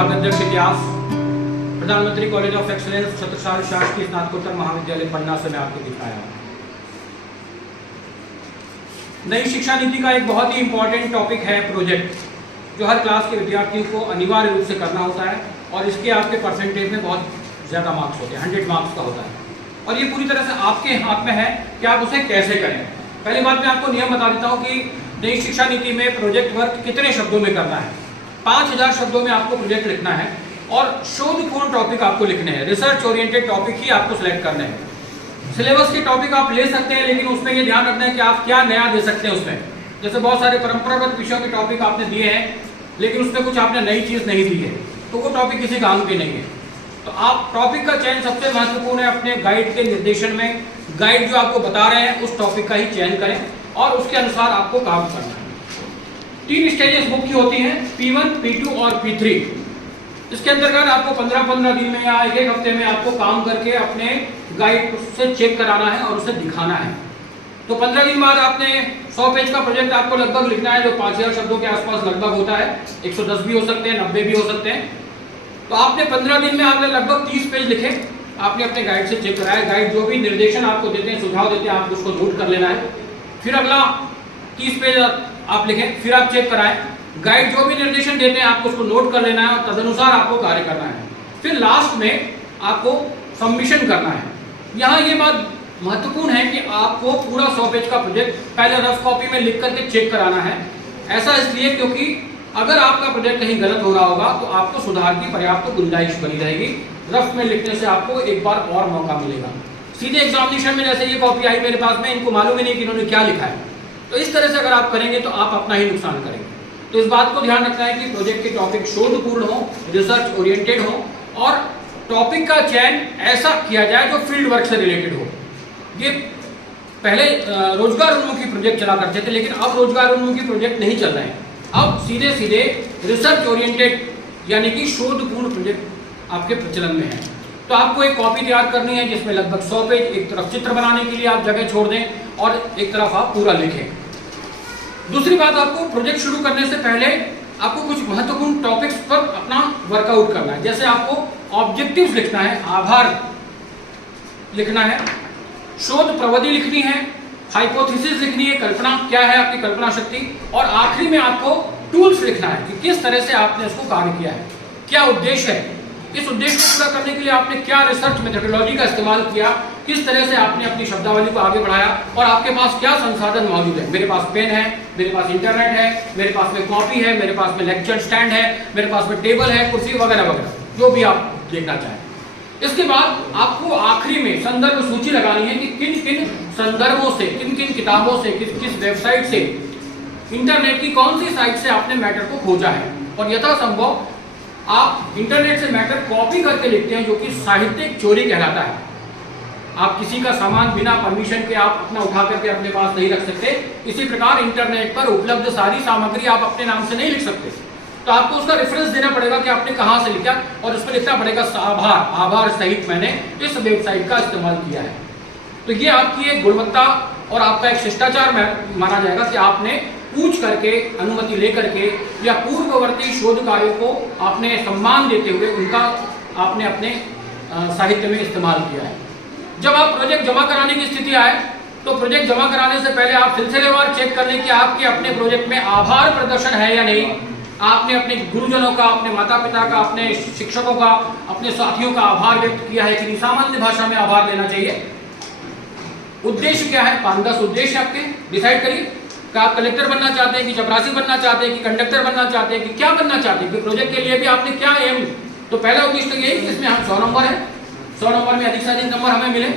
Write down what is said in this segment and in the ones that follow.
विभाग अध्यक्ष इतिहास, प्रधानमंत्री कॉलेज ऑफ एक्सीलेंस छत्रसाल शासकीय स्नातकोत्तर महाविद्यालय पन्ना से मैं आपको दिखाया हूँ। नई शिक्षा नीति का एक बहुत ही इंपॉर्टेंट टॉपिक है प्रोजेक्ट, जो हर क्लास के विद्यार्थियों को अनिवार्य रूप से करना होता है और इसके आपके परसेंटेज में बहुत ज़्यादा मार्क्स होते हैं, 100 मार्क्स का होता है और ये पूरी तरह से आपके हाथ में है कि आप उसे कैसे करें। पहली बात मैं आपको नियम बता देता हूँ कि नई शिक्षा नीति में प्रोजेक्ट वर्क कितने शब्दों में करना है। 5000 शब्दों में आपको प्रोजेक्ट लिखना है और शोधपूर्ण टॉपिक आपको लिखने हैं, रिसर्च ओरिएंटेड टॉपिक ही आपको सिलेक्ट करने हैं। सिलेबस के टॉपिक आप ले सकते हैं, लेकिन उसमें ये ध्यान रखना है कि आप क्या नया दे सकते हैं उसमें। जैसे बहुत सारे परंपरागत विषयों के टॉपिक आपने दिए हैं, लेकिन उसमें कुछ आपने नई चीज़ नहीं दी है, तो वो टॉपिक किसी काम की नहीं है। तो आप टॉपिक का चयन सबसे महत्वपूर्ण है, अपने गाइड के निर्देशन में गाइड जो आपको बता रहे हैं उस टॉपिक का ही चयन करें और उसके अनुसार आपको काम करना है। 3 स्टेजेस मुख्य होती हैं, P1, P2 और P3। इसके अंतर्गत आपको 15-15 दिन में या एक हफ्ते में आपको काम करके अपने गाइड से चेक कराना है और उसे दिखाना है। तो 15 दिन बाद आपने 100 पेज का प्रोजेक्ट आपको लगभग लिखना है, जो 5000 शब्दों के आसपास लगभग होता है। 110 भी हो सकते हैं, 90 भी हो सकते हैं। तो आपने 15 दिन में आपने लगभग 30 पेज लिखे, आपने अपने गाइड से चेक कराया। गाइड जो भी निर्देशन आपको देते हैं, सुझाव देते हैं, आपको उसको नोट कर लेना है। फिर अगला 30 पेज आप लिखें, फिर आप चेक कराएं। गाइड जो भी निर्देशन देते हैं आपको उसको नोट कर लेना है और तदनुसार आपको कार्य करना है। फिर लास्ट में आपको सबमिशन करना है। यहाँ ये बात महत्वपूर्ण है कि आपको पूरा 100 पेज का प्रोजेक्ट पहले रफ कॉपी में लिख करके चेक कराना है। ऐसा इसलिए क्योंकि अगर आपका प्रोजेक्ट कहीं गलत हो रहा होगा तो आपको सुधार की पर्याप्त गुंजाइश बनी रहेगी। रफ में लिखने से आपको एक बार और मौका मिलेगा। सीधे एग्जामिनेशन में जैसे ये कॉपी आई मेरे पास में, इनको मालूम ही नहीं कि इन्होंने क्या लिखा है, तो इस तरह से अगर आप करेंगे तो आप अपना ही नुकसान करेंगे। तो इस बात को ध्यान रखना है कि प्रोजेक्ट के टॉपिक शोधपूर्ण हो, रिसर्च ओरिएंटेड हो और टॉपिक का चयन ऐसा किया जाए जो फील्ड वर्क से रिलेटेड हो। ये पहले रोजगार उन्मुखी प्रोजेक्ट चला करते थे, लेकिन अब रोजगार उन्मुखी प्रोजेक्ट नहीं चल रहे हैं। अब सीधे सीधे रिसर्च ओरिएंटेड यानी कि शोधपूर्ण प्रोजेक्ट आपके प्रचलन में है। तो आपको एक कॉपी तैयार करनी है जिसमें लगभग 100 पेज, एक तरफ चित्र बनाने के लिए आप जगह छोड़ दें और एक तरफ आप पूरा लिखें। दूसरी बात, आपको प्रोजेक्ट शुरू करने से पहले आपको कुछ महत्वपूर्ण टॉपिक्स पर अपना वर्कआउट करना है। जैसे आपको ऑब्जेक्टिव्स लिखना है, आभार लिखना है, शोध प्रविधि लिखनी है, हाइपोथेसिस लिखनी है, कल्पना क्या है आपकी कल्पना शक्ति, और आखिरी में आपको टूल्स लिखना है कि किस तरह से आपने इसको कार्य किया है, क्या उद्देश्य है, इस उद्देश्य को पूरा करने के लिए आपने क्या रिसर्च मेथोडोलॉजी का इस्तेमाल किया, किस तरह से आपने अपनी शब्दावली को आगे बढ़ाया और आपके पास क्या संसाधन मौजूद है। मेरे पास पेन है, मेरे पास इंटरनेट है, मेरे पास में कॉपी है, मेरे पास में लेक्चर स्टैंड है, मेरे पास में टेबल है, कुर्सी वगैरह वगैरह, जो भी आप देखना चाहें। इसके बाद आपको आखिरी में संदर्भ सूची लगानी है कि किन किन संदर्भों से, किन किन किताबों से, किस किस वेबसाइट से, इंटरनेट की कौन सी साइट से आपने मैटर को खोजा है। और यथासंभव आप इंटरनेट से मैटर कॉपी करके लिखते हैं, जो कि साहित्यिक चोरी कहलाता है। आप किसी का सामान बिना परमिशन के आप अपना उठा करके अपने पास नहीं रख सकते। इसी प्रकार इंटरनेट पर उपलब्ध सारी सामग्री आप अपने नाम से नहीं लिख सकते। तो आपको उसका रेफरेंस देना पड़ेगा कि आपने कहाँ से लिखा और उसमें लिखना पड़ेगा आभार सहित मैंने इस वेबसाइट का इस्तेमाल किया है। तो ये आपकी एक गुणवत्ता और आपका एक शिष्टाचार माना जाएगा कि आपने पूछ करके, अनुमति लेकर के या पूर्ववर्ती शोध कार्यों को आपने सम्मान देते हुए उनका आपने अपने साहित्य में इस्तेमाल किया है। जब आप प्रोजेक्ट जमा कराने की स्थिति आए तो प्रोजेक्ट जमा कराने से पहले आप सिलसिलेवार चेक कर लें कि आपके अपने प्रोजेक्ट में आभार प्रदर्शन है या नहीं। आपने अपने गुरुजनों का, अपने माता पिता का, अपने शिक्षकों का, अपने साथियों का आभार व्यक्त किया है कि नहीं। सामान्य भाषा में आभार लेना चाहिए। उद्देश्य क्या है, 5-10 उद्देश्य आपके डिसाइड करिए कि आप कलेक्टर बनना चाहते हैं कि चपरासी बनना चाहते हैं कि कंडक्टर बनना चाहते हैं कि क्या बनना चाहते हैं, कि प्रोजेक्ट के लिए भी आपने क्या एम। तो पहला उद्देश्य तो यही कि इसमें हम 100 नंबर है, 100 नंबर में अधिक से अधिक नंबर हमें मिले।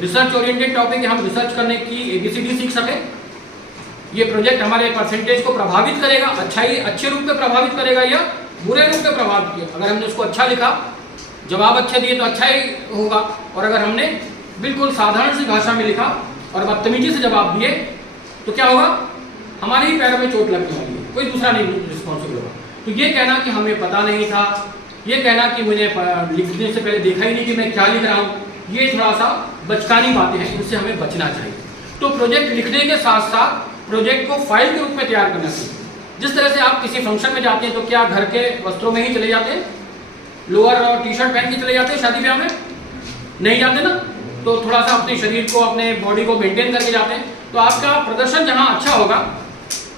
रिसर्च ओरिएंटेड टॉपिक है, हम रिसर्च करने की ABCD सीख सके। ये प्रोजेक्ट हमारे परसेंटेज को प्रभावित करेगा, अच्छे रूप में प्रभावित करेगा या बुरे रूप में प्रभावित किया। अगर हमने उसको अच्छा लिखा, जवाब अच्छे दिए तो अच्छा ही होगा, और अगर हमने बिल्कुल साधारण सी भाषा में लिखा और बदतमीजी से जवाब दिए तो क्या होगा, हमारे ही पैरों में चोट लगने वाली है, कोई दूसरा नहीं रिस्पॉन्सिबल होगा। तो ये कहना कि हमें पता नहीं था, ये कहना कि मुझे लिखने से पहले देखा ही नहीं कि मैं क्या लिख रहा हूँ, ये थोड़ा सा बचकानी बातें हैं, इनसे हमें बचना चाहिए। तो प्रोजेक्ट लिखने के साथ साथ प्रोजेक्ट को फाइल के रूप में तैयार करना चाहिए। जिस तरह से आप किसी फंक्शन में जाते हैं तो क्या घर के वस्त्रों में ही चले जाते हैं, लोअर और टी शर्ट पहन के चले जाते हैं शादी ब्याह में? नहीं जाते ना। तो थोड़ा सा अपने शरीर को, अपने बॉडी को मेंटेन करके जाते हैं। तो आपका प्रदर्शन जहाँ अच्छा होगा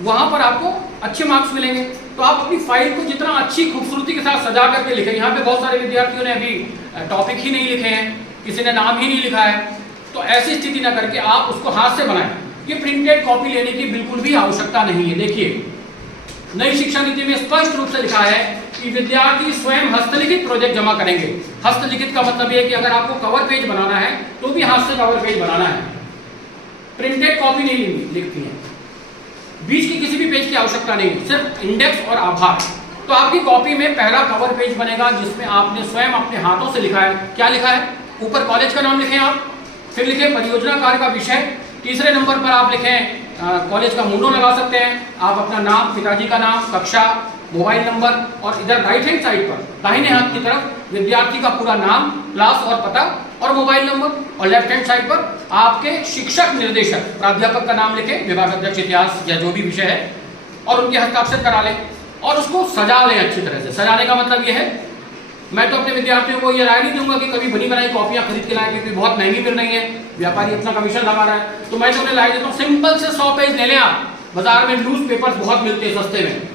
वहाँ पर आपको अच्छे मार्क्स मिलेंगे। तो आप अपनी फाइल को जितना अच्छी खूबसूरती के साथ सजा करके लिखें। यहाँ पे बहुत सारे विद्यार्थियों ने अभी टॉपिक ही नहीं लिखे हैं, किसी ने नाम ही नहीं लिखा है। तो ऐसी स्थिति ना करके आप उसको हाथ से बनाएं। ये प्रिंटेड कॉपी लेने की बिल्कुल भी आवश्यकता नहीं है। देखिए, नई शिक्षा नीति में स्पष्ट रूप से लिखा है कि विद्यार्थी स्वयं हस्तलिखित प्रोजेक्ट जमा करेंगे। हस्तलिखित का मतलब ये है कि अगर आपको कवर पेज बनाना है तो भी हाथ से कवर पेज बनाना है, प्रिंटेड कॉपी नहीं लिखती है। बीच की किसी भी पेज की आवश्यकता नहीं, सिर्फ इंडेक्स और आभार। तो आपकी कॉपी में पहला कवर पेज बनेगा जिसमें आपने स्वयं अपने हाथों से लिखा है। क्या लिखा है? ऊपर कॉलेज का नाम लिखें आप, फिर लिखें परियोजना कार्य का विषय, तीसरे नंबर पर आप लिखें कॉलेज का मोनो लगा सकते हैं, आप अपना नाम, पिताजी का नाम, कक्षा, मोबाइल नंबर, और इधर राइट हैंड साइड पर दाहिने हाथ की तरफ विद्यार्थी का पूरा नाम, क्लास और पता और मोबाइल नंबर, और लेफ्ट हैंड साइड पर आपके शिक्षक निर्देशक प्राध्यापक का नाम लिखें, विभाग अध्यक्ष इतिहास या जो भी विषय है, और उनके हस्ताक्षर करा लें और उसको सजा लें अच्छी तरह से। सजाने का मतलब यह है, मैं तो अपने विद्यार्थियों को ये राय नहीं दूंगा कि कभी बनी बनाई कॉपियां खरीद के लाएं, क्योंकि बहुत महंगी मिल रही है, व्यापारी इतना कमीशन लगा रहा है। तो मैं तो उन्हें राय देता हूँ सिंपल से 100 पेज ले लें आप। बाजार में लूज पेपर्स बहुत मिलते हैं सस्ते में,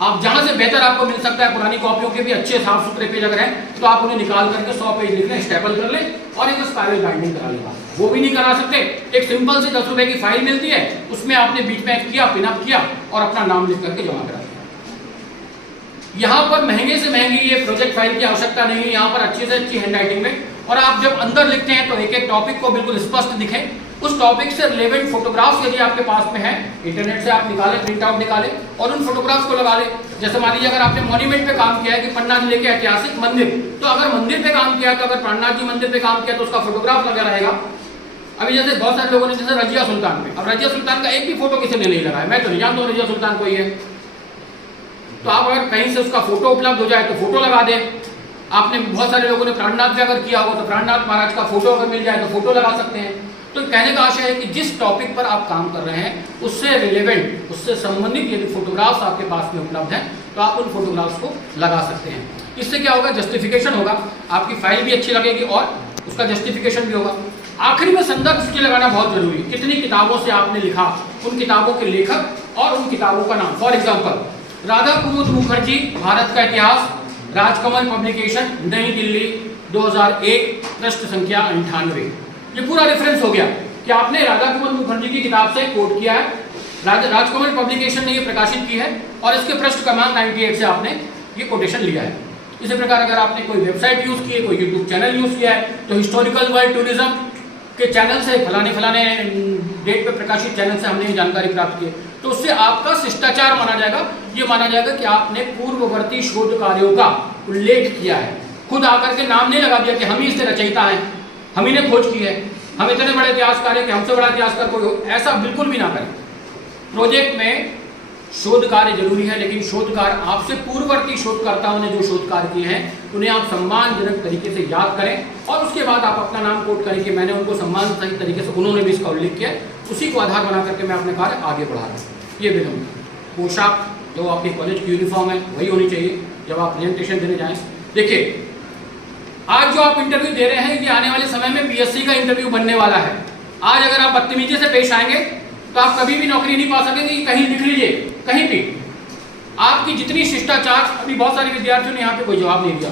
आप जहां से बेहतर आपको मिल सकता है, पुरानी कॉपियों के भी अच्छे साफ सुथरे पेज अगर हैं तो आप उन्हें निकाल करके 100 पेज लिख लें, स्टेपल कर लें और एक स्पाइरल बाइंडिंग करा लेगा। वो भी नहीं करा सकते, एक सिंपल से 10 रुपए की फाइल मिलती है, उसमें आपने बीच में किया, पिनअप किया और अपना नाम लिख करके जमा करा। यहाँ पर महंगे से महंगी ये प्रोजेक्ट फाइल की आवश्यकता नहीं है, यहाँ पर अच्छी से अच्छी हैंडराइटिंग में। और आप जब अंदर लिखते हैं तो एक एक टॉपिक को बिल्कुल स्पष्ट दिखे, उस टॉपिक से रिलेवेंट फोटोग्राफ्स यदि आपके पास में है, इंटरनेट से आप निकालें, प्रिंट आउट निकालें और उन फोटोग्राफ्स को लगा लें। जैसे मान लीजिए अगर आपने मॉन्यूमेंट पे काम किया है कि पन्ना जिले के ऐतिहासिक मंदिर, तो अगर मंदिर पे काम किया है, तो अगर प्राणनाथ जी मंदिर पे काम किया तो उसका फोटोग्राफ लगा रहेगा। अभी जैसे बहुत सारे लोगों ने जैसे रजिया सुल्तान पे, अब रजिया सुल्तान का एक भी फोटो किसी ने नहीं लगाया, मैं तो नहीं जानता हूँ रजिया सुल्तान कोई है। तो आप अगर कहीं से उसका फोटो उपलब्ध हो जाए तो फोटो लगा दें। आपने बहुत सारे लोगों ने प्राणनाथ पे अगर किया होगा तो प्राणनाथ महाराज का फोटो अगर मिल जाए तो फोटो लगा सकते हैं। तो कहने का आशय है कि जिस टॉपिक पर आप काम कर रहे हैं उससे रिलेवेंट, उससे संबंधित यदि फोटोग्राफ्स आपके पास में उपलब्ध हैं तो आप उन फोटोग्राफ्स को लगा सकते हैं। इससे क्या होगा, जस्टिफिकेशन होगा, आपकी फाइल भी अच्छी लगेगी और उसका जस्टिफिकेशन भी होगा। आखिरी में संदर्भ सूची लगाना बहुत जरूरी है, कितनी किताबों से आपने लिखा, उन किताबों के लेखक और उन किताबों का नाम। फॉर एग्जाम्पल, राधा कुमुद मुखर्जी, भारत का इतिहास, राजकमल पब्लिकेशन, नई दिल्ली, 2001, पृष्ठ संख्या 98। ये पूरा रेफरेंस हो गया कि आपने राधा कुमुद मुखर्जी की किताब से कोट किया है, राजकमल पब्लिकेशन ने ये प्रकाशित की है और इसके पृष्ठ क्रमांक 98 से आपने ये कोटेशन लिया है। इसी प्रकार अगर आपने कोई वेबसाइट यूज की है, कोई यूट्यूब चैनल यूज किया है, तो हिस्टोरिकल वर्ल्ड टूरिज्म के चैनल से, फलाने डेट पे प्रकाशित चैनल से हमने ये जानकारी प्राप्त की, तो उससे आपका शिष्टाचार माना जाएगा। ये माना जाएगा कि आपने पूर्ववर्ती शोध कार्यों का उल्लेख किया है, खुद आकर के नाम नहीं लगा दिया कि हम ही इससे रचयिता हैं, हम ही ने खोज की है, हम इतने बड़े इतिहासकार हैं कि हमसे बड़ा इतिहासकार कोई हो, ऐसा बिल्कुल भी ना करें। प्रोजेक्ट में शोध कार्य जरूरी है, लेकिन शोध कार्य आपसे पूर्ववर्ती शोधकर्ताओं ने जो शोध कार्य किए हैं उन्हें आप सम्मानजनक तरीके से याद करें और उसके बाद आप अपना नाम कोट करें कि मैंने उनको सम्मान सही तरीके से, उन्होंने भी इसका उल्लेख किया, उसी को आधार बना करके मैं अपने कार्य आगे बढ़ा रहा हूँ। ये विनम्र पोशाक जो आपके कॉलेज की यूनिफॉर्म है वही होनी चाहिए जब आप प्रेजेंटेशन देने जाएं। देखिए, आज जो आप इंटरव्यू दे रहे हैं ये आने वाले समय में पीएससी का इंटरव्यू बनने वाला है। आज अगर आप बदतमीजी से पेश आएंगे तो आप कभी भी नौकरी नहीं पा सकेंगे। कहीं लिख लीजिए, कहीं भी आपकी जितनी शिष्टाचार, अभी बहुत सारे विद्यार्थियों ने यहाँ पे कोई जवाब नहीं दिया,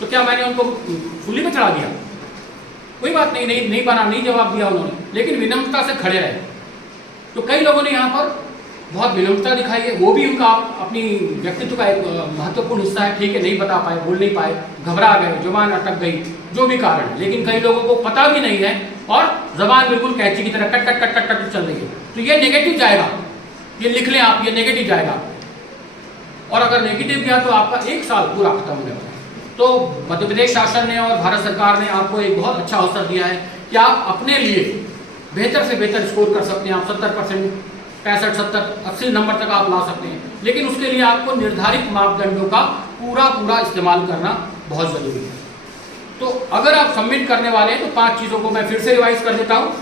तो क्या मैंने उनको फुल्ली में चढ़ा दिया? कोई बात नहीं, नहीं बना, नहीं जवाब दिया उन्होंने, लेकिन विनम्रता से खड़े रहे। तो कई लोगों ने यहाँ पर बहुत विनम्रता दिखाई है, वो भी उनका अपनी व्यक्तित्व का एक महत्वपूर्ण हिस्सा है। ठीक है, नहीं बता पाए, बोल नहीं पाए, घबरा गए, जुबान अटक गई, जो भी कारण, लेकिन कई लोगों को पता भी नहीं है और जबान बिल्कुल कैंची की तरह cut cut cut cut cut चल रही है। तो ये नेगेटिव जाएगा, ये लिख लें आप, ये नेगेटिव जाएगा। और अगर नेगेटिव गया तो आपका 1 साल पूरा खत्म होने वाला है। तो मध्य प्रदेश शासन ने और भारत सरकार ने आपको एक बहुत अच्छा अवसर दिया है कि आप अपने लिए बेहतर से बेहतर स्कोर कर सकते हैं। आप 70%, 65, 70, 80 नंबर तक आप ला सकते हैं, लेकिन उसके लिए आपको निर्धारित मापदंडों का पूरा इस्तेमाल करना बहुत जरूरी है। तो अगर आप सबमिट करने वाले हैं तो 5 चीज़ों को मैं फिर से रिवाइज कर देता हूँ।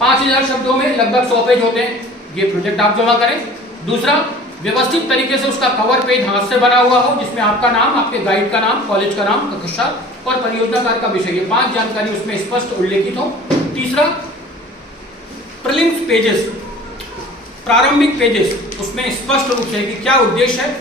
5000 शब्दों में लगभग 100 पेज होते हैं, ये प्रोजेक्ट आप जमा करें। दूसरा, व्यवस्थित तरीके से उसका कवर पेज हाथ से बना हुआ हो, जिसमें आपका नाम, आपके गाइड का नाम, कॉलेज का नाम, कक्षा और परियोजना कार्य का विषय, ये 5 जानकारी उसमें स्पष्ट उल्लेखित हो। तीसरा, प्रीलिम्स पेजेस, प्रारंभिक पेजेस, उसमें स्पष्ट रूप से कि क्या उद्देश्य है।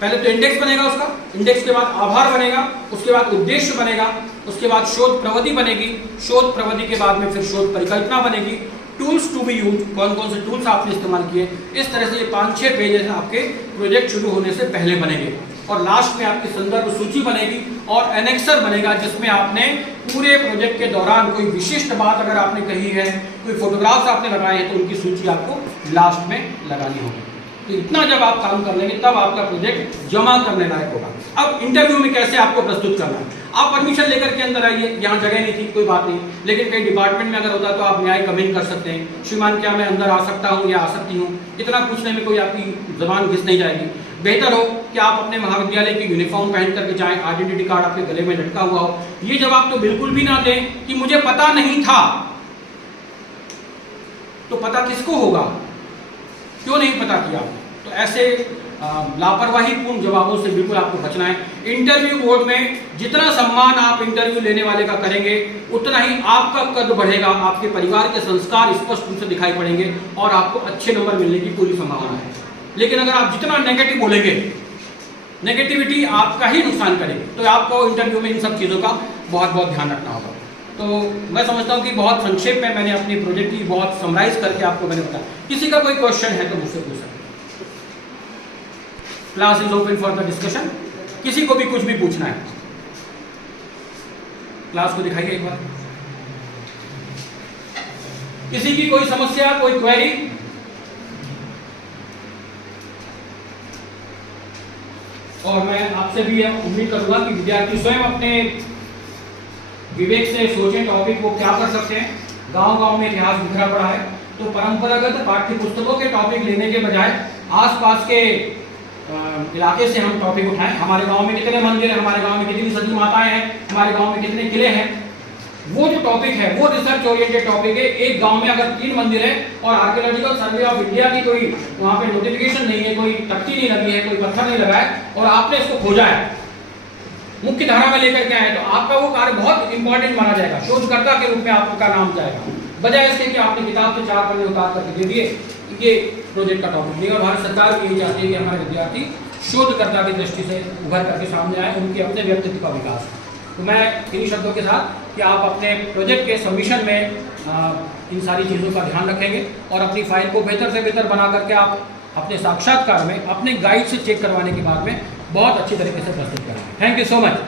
पहले तो इंडेक्स बनेगा उसका, इंडेक्स के बाद आभार बनेगा, उसके बाद उद्देश्य बनेगा, उसके बाद शोध प्रविधि बनेगी, शोध प्रविधि के बाद में फिर शोध परिकल्पना बनेगी, टूल्स टू बी यूज, कौन कौन से टूल्स आपने इस्तेमाल किए। इस तरह से ये 5-6 पेजेस आपके प्रोजेक्ट शुरू होने से पहले बनेंगे। और लास्ट में आपकी संदर्भ सूची बनेगी और एनेक्सर बनेगा, जिसमें आपने पूरे प्रोजेक्ट के दौरान कोई विशिष्ट बात अगर आपने कही है, कोई फोटोग्राफ्स आपने लगाए हैं, तो उनकी सूची आपको लास्ट में लगानी होगी। तो इतना जब आप काम कर लेंगे तब आपका प्रोजेक्ट जमा करने लायक होगा। अब इंटरव्यू में कैसे आपको प्रस्तुत करना है, आप परमिशन लेकर के अंदर आइए, यहाँ जगह नहीं थी कोई बात नहीं, लेकिन कई डिपार्टमेंट में अगर होता तो आप न्याय कमेंट कर सकते हैं, श्रीमान क्या मैं अंदर आ सकता हूँ या आ सकती हूँ, इतना पूछने में कोई आपकी जबान घिस नहीं जाएगी। बेहतर हो कि आप अपने महाविद्यालय की यूनिफॉर्म पहन करके जाएं, आइडेंटिटी कार्ड आपके गले में लटका हुआ हो। ये जवाब तो बिल्कुल भी ना दें कि मुझे पता नहीं था, तो पता किसको होगा, क्यों नहीं पता किया। तो ऐसे लापरवाही पूर्ण जवाबों से बिल्कुल आपको बचना है। इंटरव्यू बोर्ड में जितना सम्मान आप इंटरव्यू लेने वाले का करेंगे, उतना ही आपका कद बढ़ेगा, आपके परिवार के संस्कार स्पष्ट रूप से दिखाई पड़ेंगे और आपको अच्छे नंबर मिलने की पूरी संभावना है। लेकिन अगर आप जितना नेगेटिव बोलेंगे, नेगेटिविटी आपका ही नुकसान करेगी। तो आपको इंटरव्यू में इन सब चीज़ों का बहुत बहुत ध्यान रखना होगा। तो मैं समझता हूँ कि बहुत संक्षेप में मैंने अपनी प्रोजेक्ट की बहुत समराइज करके आपको मैंने बताया। किसी का कोई क्वेश्चन है तो मुझसे पूछ सकते। Class is open for the discussion. किसी को भी कुछ भी पूछना है, क्लास को दिखाइए एक बार। किसी की कोई समस्या, कोई क्वेरी? और मैं आपसे भी उम्मीद करूंगा कि विद्यार्थी स्वयं अपने विवेक से सोचें टॉपिक को क्या कर सकते हैं। गांव-गांव में इतिहास बिखरा पड़ा है, तो परंपरागत पाठ्य पुस्तकों के टॉपिक लेने के बजाय आसपास के इलाके से हम टॉपिक उठाएं। हमारे गांव में कितने मंदिर हैं, हमारे गांव में कितनी सती माताएं हैं, हमारे गांव में कितने किले हैं। वो जो टॉपिक है वो रिसर्च ओरिएंटेड टॉपिक है। एक गांव में अगर 3 मंदिर है और आर्कियोलॉजिकल सर्वे ऑफ इंडिया की कोई वहां पे नोटिफिकेशन नहीं है, कोई तख्ती नहीं लगी है, कोई पत्थर नहीं लगा है और आपने इसको खोजा है, मुख्य धारा में लेकर के आए, तो आपका वो कार्य बहुत इंपॉर्टेंट माना जाएगा। शोधकर्ता के रूप में आपका नाम जाएगा, बजाय इसके कि आपने किताब से 4 पन्ने उतार करके दे दिए। ये प्रोजेक्ट का टॉपिक नहीं। और भारत सरकार भी यही चाहती है कि हमारे विद्यार्थी शोधकर्ता की दृष्टि से उभर करके सामने आए, उनके अपने व्यक्तित्व का विकास। तो मैं इन्हीं शब्दों के साथ कि आप अपने प्रोजेक्ट के सबमिशन में इन सारी चीज़ों का ध्यान रखेंगे और अपनी फाइल को बेहतर से बेहतर बना करके आप अपने साक्षात्कार में अपने गाइड से चेक करवाने के बाद में बहुत अच्छी तरीके से प्रस्तुत करेंगे। Thank you so much.